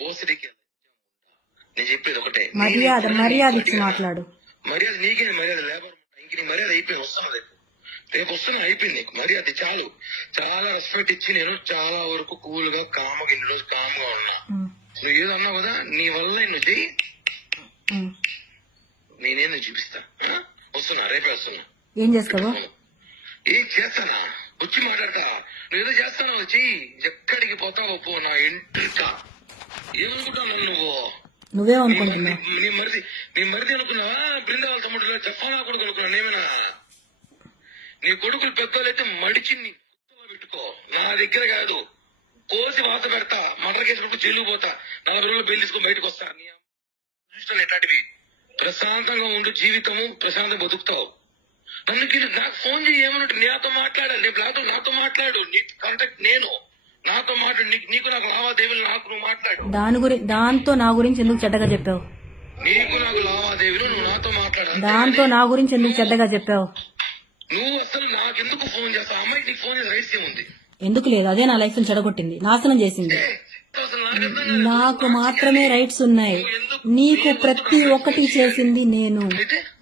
బోసడికి నేను చెప్పేది ఒకటే, మర్యాద ఇచ్చి మాట్లాడు. మర్యాద నీకే, మర్యాద లేబర్ ఇంక నీ మర్యాద అయిపోయింది. వస్తాను రేపు వస్తున్నా, అయిపోయింది నీకు మర్యాద చాలు. చాలా రెస్పెక్ట్ ఇచ్చి నేను చాలా వరకు కూల్ గా కామ్గా ఇన్ని రోజు కామ్గా ఉన్నా. నువ్వు ఏదో అన్నావు కదా, నీ వల్ల నువ్వు చెయ్యి, నేనేదో చూపిస్తా. వస్తున్నా, రేపే వస్తున్నా. ఏం చేస్తావు? ఏం చేస్తానా, వచ్చి మాట్లాడతా. నువ్వేదో చేస్తానో చెయ్యి, ఎక్కడికి పోతావో పో. నా ఇంటికా ఏమనుకుంటున్నావు నువ్వేమనుకుంటున్నావు? నీ మరిది అనుకున్నావా? బృందావన తమ్ముడు చెప్పనా కొడుకు అనుకున్నాను ఏమైనా? నీ కొడుకులు పెద్దోళ్ళైతే మడిచి నీ పెట్టుకో, నా దగ్గర కాదు. కోసి వాత పెడతా, మటర్ కేసు పెట్టుకు జైలు పోతా, 40 రోజులు బెయిల్ తీసుకుని బయటకు వస్తా. నీ చూస్తాను ఎట్లాంటివి. ప్రశాంతంగా ఉండు, జీవితము ప్రశాంతంగా బతుకుతావు. నాకు ఫోన్ చేయి, ఏమన్నట్టు నాతో మాట్లాడాలి. రేపు నాతో మాట్లాడు, నీ కాంటాక్ట్ నేను, నాతో మాట్లాడు. నీకు నాకు లావాదేవీలు, నాకు నువ్వు మాట్లాడు. దాంతో నా గురించి ఎందుకు చెడ్డగా చెప్పావు? నీకు నాకు లావాదేవీలు, నువ్వు నాతో మాట్లాడాలి. దాంతో నా గురించి ఎందుకు చెడ్డగా చెప్పావు? నువ్వు అసలు నాకెందుకు ఫోన్ చేస్తావు? అమ్మాయికి నీకు ఫోన్ చేసే రైట్స్ ఏముంది? ఎందుకు లేదు? అదే నా లైఫ్ చెడగొట్టింది, నాశనం చేసింది. నాకు మాత్రమే రైట్స్ ఉన్నాయి. నీకు ప్రతి ఒక్కటి చేసింది నేను,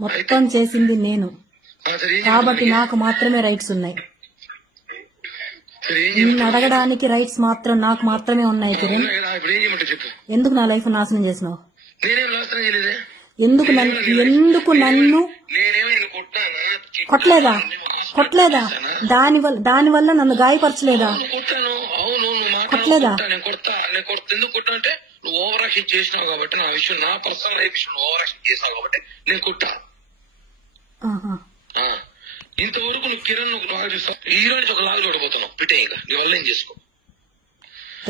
మొత్తం చేసింది నేను, కాబట్టి నాకు మాత్రమే రైట్స్ ఉన్నాయి. నిన్ను అడగడానికి రైట్స్ మాత్రం నాకు మాత్రమే ఉన్నాయి. కిరణ్, ఎందుకు నా లైఫ్ నాశనం చేసినావు? ఎందుకు నన్ను కొట్టలేదా? దానివల్ల నన్ను గాయపరచలేదా? కొట్టలేదా? ఎందుకు కొట్టా అంటే నువ్వు ఓవర్ యాక్షన్ చేసినావు కాబట్టి, నా విషయం, నా పర్సనల్ లైఫ్ విషయం ఓవర్ యాక్షన్ చేసినావు కాబట్టి నేను కొట్టా. ఇంతవరకు నువ్వు కిరణ్ నువ్వు లాగా చూస్తావు, ఈ రోజు ఒక లాగా చూడబోతున్నావు. పిటే ఇంకా నీ వల్ల ఏం చేసుకో.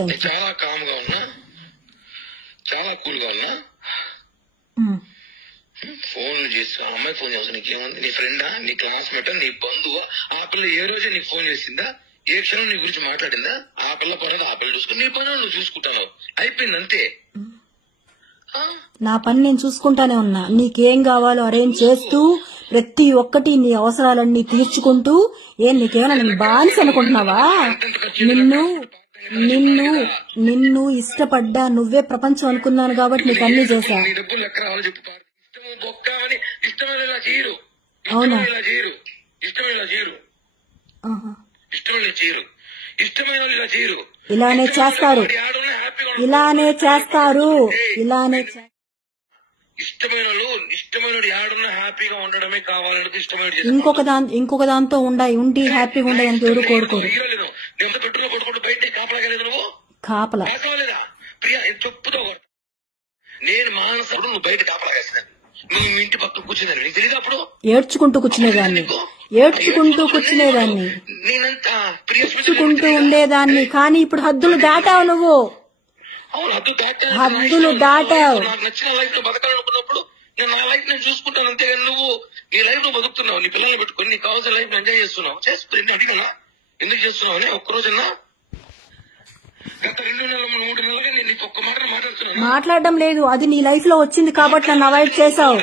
నేను చాలా కామ్ గా ఉన్నా, చాలా కూల్ గా ఉన్నా. ఫోన్ చేసి అమ్మాయి ఫోన్ చేస్తా, నీకేముంది? నీ ఫ్రెండా, నీ క్లాస్మేట్, నీ బంధువా? ఆ పిల్ల ఏ రోజే నీకు ఫోన్ చేసిందా? ఏ క్షణం నీ గురించి మాట్లాడిందా? ఆ పిల్ల పని ఆ పిల్ల చూసుకుని నీ పని నువ్వు చూసుకుంటావు, అయిపోయింది అంతే. నా పని నేను చూసుకుంటానే ఉన్నా. నీకేం కావాలో అరేంజ్ చేస్తూ, ప్రతి ఒక్కటి నీ అవసరాలన్నీ తీర్చుకుంటూ. నీకేమైనా నేను బానిస అనుకుంటున్నావా? నిన్ను ఇష్టపడ్డా, నువ్వే ప్రపంచం అనుకున్నాను కాబట్టి నీకు అన్ని చేశా. అవునా? ఇలానే చేస్తారు. ఇంకొక దాంతో ఉండి హ్యాపీగా ఉండడానికి ఎవరు కోరుకోరు. కాపలా నేను మానసప్పుడు నువ్వు బయట కాపలా వేస్తాను. నువ్వు ఇంటి పక్కన కూర్చున్నాను, నీకు తెలియదు? అప్పుడు ఏడ్చుకుంటూ కూర్చునేదాన్ని, ఉండేదాన్ని. కానీ ఇప్పుడు హద్దులు దాటావు నువ్వు. హద్దులు దాటావు. నాకు నచ్చిన లైఫ్ లో బతకాలనుకున్నప్పుడు నేను నా లైఫ్ నేను చూసుకుంటాను, అంతేగాని నువ్వు నీ లైఫ్ లో బతుకుతున్నావు, నీ పిల్లల్ని పెట్టుకుని నీకు కావాల్సిన లైఫ్ ఎంజాయ్ చేస్తున్నావు. చేసుకుని అడిగినా ఎందుకు చేస్తున్నావు అని ఒక్కరోజన్నా? గత 2 నెలలు 3 నెలలుగా నేను నీకు ఒక్క మాట మాట్లాడుతున్నాను. మాట్లాడడం లేదు, అది నీ లైఫ్ లో వచ్చింది కాబట్టి నన్ను అవాయిడ్ చేసావు.